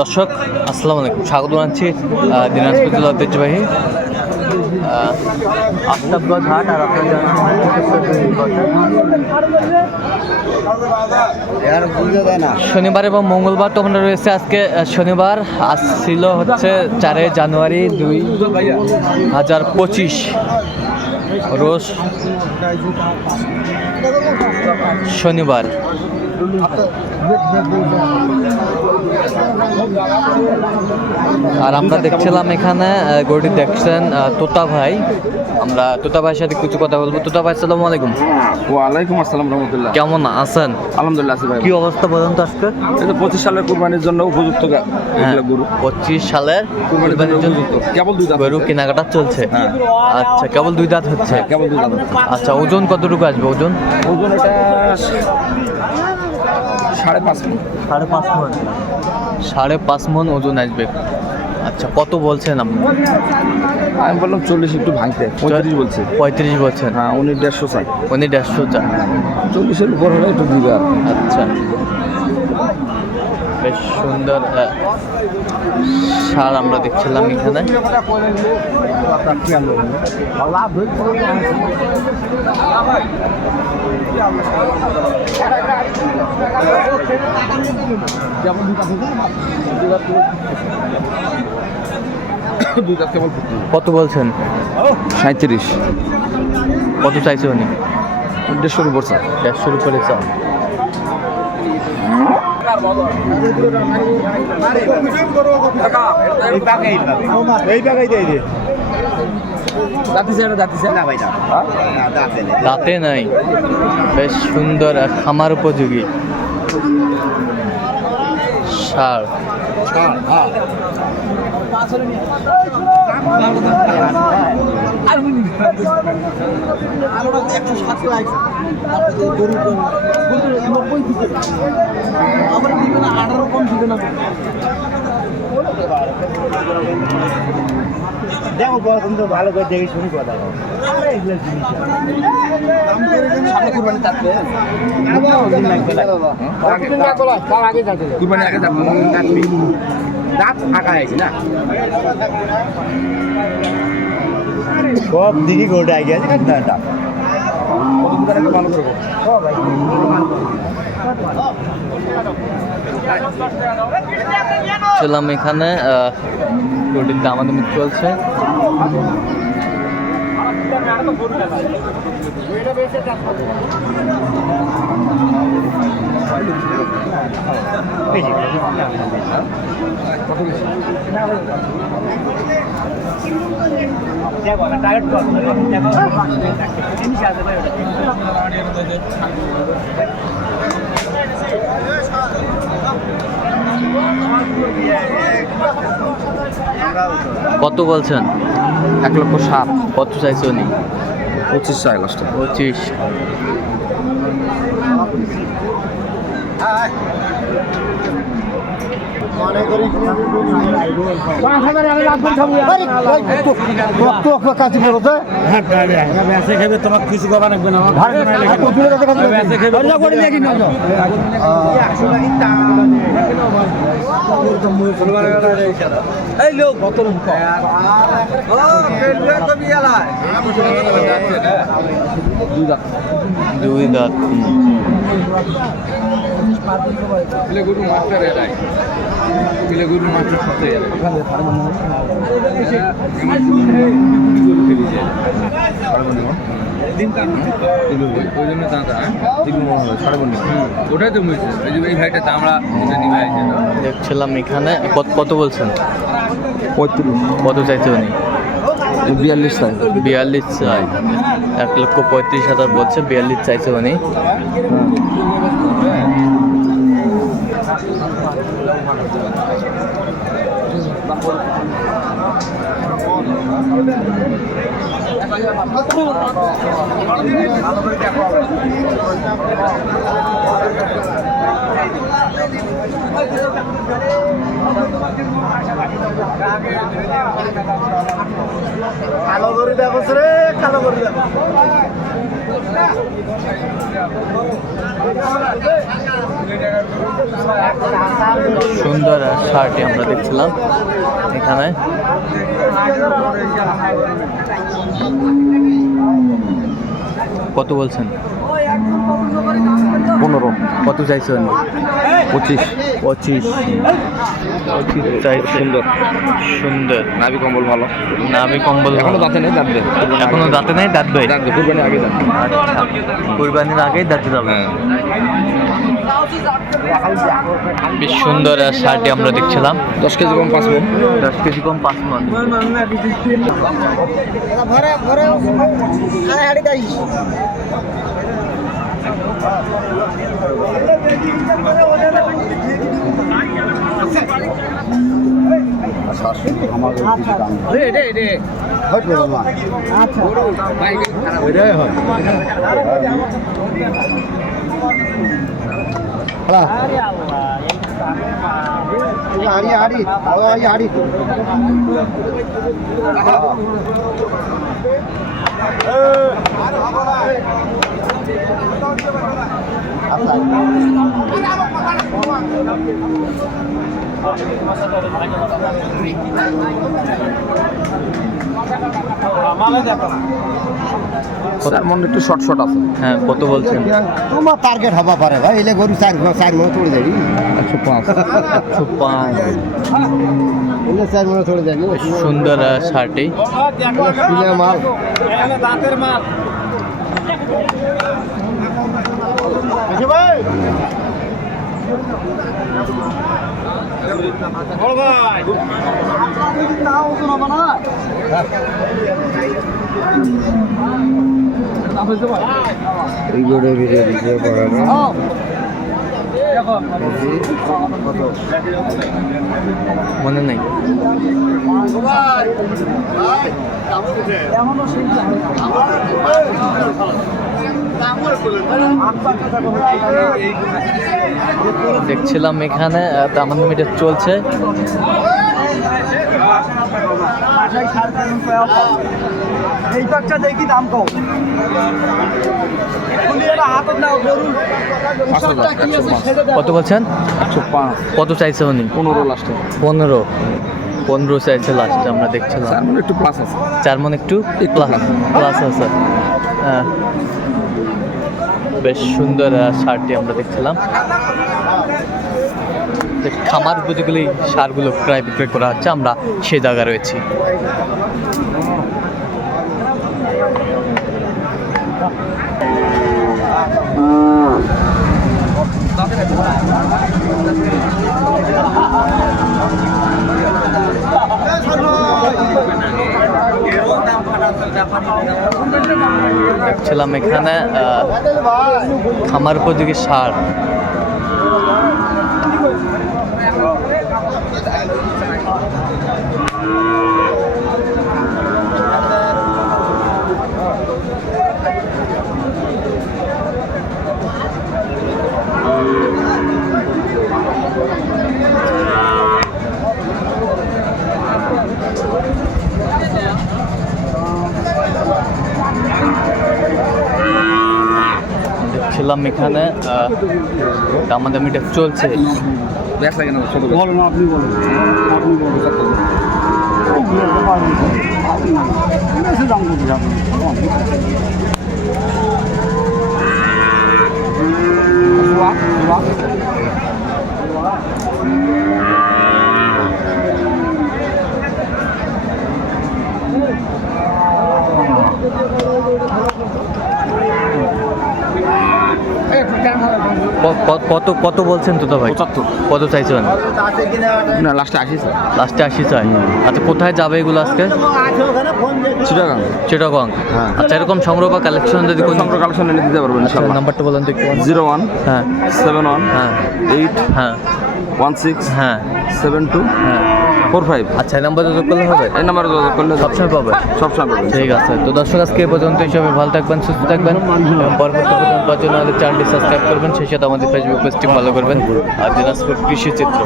দর্শক আসসালামু আলাইকুম, স্বাগত জানাচ্ছি দিনাজপুর জেলা ঐতিহ্যবাহী আফতাবগঞ্জ হাট। আর আপনারা শনিবার এবং মঙ্গলবার তো ওখানে রয়েছে। আজকে শনিবার, আজ ছিল হচ্ছে 4 জানুয়ারি 2025, রোজ শনিবার। আর আমরা দেখছিলাম এখানে গরুটি দেখছেন তোতা ভাই। আমরা তোতা ভাইয়ের সাথে কিছু কথা বলবো। তোতা ভাই আসসালামু আলাইকুম। ওয়ালাইকুম আসসালাম রহমতুল্লাহ। কেমন আছেন? আলহামদুলিল্লাহ আছি ভাই। কি অবস্থা বলেন তো আজকে? এই তো 25 সালের কুরবানির জন্য উপযুক্ত গরু। 25 সালের কুরবানির জন্য উপযুক্ত। কেবল 2 দাঁত গরু কেনাকাটা চলছে। হ্যাঁ। আচ্ছা, কেবল 2 দাঁত হচ্ছে। কেবল 2 দাঁত। আচ্ছা, ওজন কতটুকু আসবে? ওজন এটা 5.5 মণ। 5.5 মণ ওজন আসবে। আচ্ছা, কত বলছেন আপনি? আমি বললাম 40, একটু ভাঙতে 35 বলছে। 35 বলছেন? হ্যাঁ, উনি 150 চাই। উনি 150 চান। 40-এর উপর হলে একটু দিবে আর। আচ্ছা, বেশ সুন্দর সার আমরা দেখছিলাম এখানে। কত বলছেন? 37। কত চাইছে উনি? 150-এর উপর চাই। 150-এর উপরে চান। দাঁতে নাই, বেশ সুন্দর খামার উপযোগী সার। দেখো পছন্দ ভালো করে দেখে শুনি কথা সব দিকে গোটা আগে আছে ভালো করবো। ছিলাম এখানে, রুটির দামাদামি চলছে। কত বলছেন? 1,07,000। কত চাইছে উনি? 25 চাই লাস্টে। 25। তোমার কিছু কবা লাগবে না। দুই দাঁত। দেখছিলাম এখানে। কত বলছেন? 35। কত চাইছে উনি? 42 চাই। 42 চাই। 1,35,000 বলছে, 42 চাইছে উনি। কালো গরু দেখো রে, কালো গরু দেখো। সুন্দর শার্টটি আমরা দেখছিলাম এখানে। কত বলছেন? 15। কত চাইছেন? 25। 25 চাইছেন। সুন্দর সুন্দর নাভি কম্বল ভালো। নাভি কম্বল এখনো দাঁতে নেই, দাঁত দেয়। এখনো দাঁতে নেই, দাঁত দেয়। দাঁত দেয়, কুরবানি আগে দাঁত। আচ্ছা, কুরবানির আগেই দাঁতে যাবে। হ্যাঁ। বেশ সুন্দর শার্টটি আমরা দেখছিলাম। 10 কেজি কম 5 মণ। 10 কেজি কম 5 মণ। ভরে ভরে আরে হাড়ি দাই হাড়ি হাড়ি হাড়ি স্যার মন একটু শর্ট শর্ট আছে। হ্যাঁ, কত বলছেন? তোমার টার্গেট হবা পারে ভাই, এলে গরু 4 মনে চলে যাবি। 105। 105। এলে 4 মনে চলে যাবি। সুন্দর শার্টটি। মাল দাঁতের মাল। ভাই বড় ভাই এই গরু ভিডিও ভিডিও করা না মনে নেই। দেখছিলাম এখানে দামাদামি মিটার চলছে। এই পাকটা দেখি দাম কম কত বলছেন? 105। কত চাইছে উনি? 15 লাস্টে। 15 চাইছে লাস্টে আমরা দেখছিলাম। স্যার মন একটু প্লাস আছে। 4 মণ একটু প্লাস আছে। হ্যাঁ, বেশ সুন্দর শার্টটি আমরা দেখছিলাম। যে খামার উপযোগী সারগুলো ক্রয় বিক্রয় করা হচ্ছে, আমরা সে জায়গায় রয়েছি। দেখছিলাম এখানে খামার উপযোগী সার। দেখছিলাম এখানে দামাদামিটা চলছে। ব্যাস লাগে না ছোট। বলুন আপনি বলুন আপনি বলুন বেশি দাম করছি আপনি কত কত বলছেন তো ভাই? 75। কত চাইছেন? না লাস্টে 80 স্যার। লাস্টে 80 চাই। আচ্ছা, কোথায় যাবে এগুলো আজকে? চিটাগাং। চিটাগং। হ্যাঁ। আচ্ছা, এরকম সংগ্রহ বা কালেকশন যদি কোনো সংগ্রহ কালেকশন এনে দিতে পারবেন ইনশাআল্লাহ। নাম্বারটা বলেন তো একটু। 01 হ্যাঁ 71 হ্যাঁ 8 হ্যাঁ 16 হ্যাঁ 72 হ্যাঁ 45। আচ্ছা, এই নাম্বারে যোগাযোগ করলে হবে? এই নাম্বারে যোগাযোগ করলে সবসময় পাবে? সবসময় পাবেন। ঠিক আছে, তো দর্শক আজকে এই পর্যন্তই। সবাই ভালো থাকবেন, সুস্থ থাকবেন এবং পরবর্তী পর্যন্ত পাওয়ার জন্য আমাদের চ্যানেলটি সাবস্ক্রাইব করবেন, সেই সাথে আমাদের ফেসবুক পেজটি ফলো করবেন আর দিনাজপুর কৃষি চিত্র।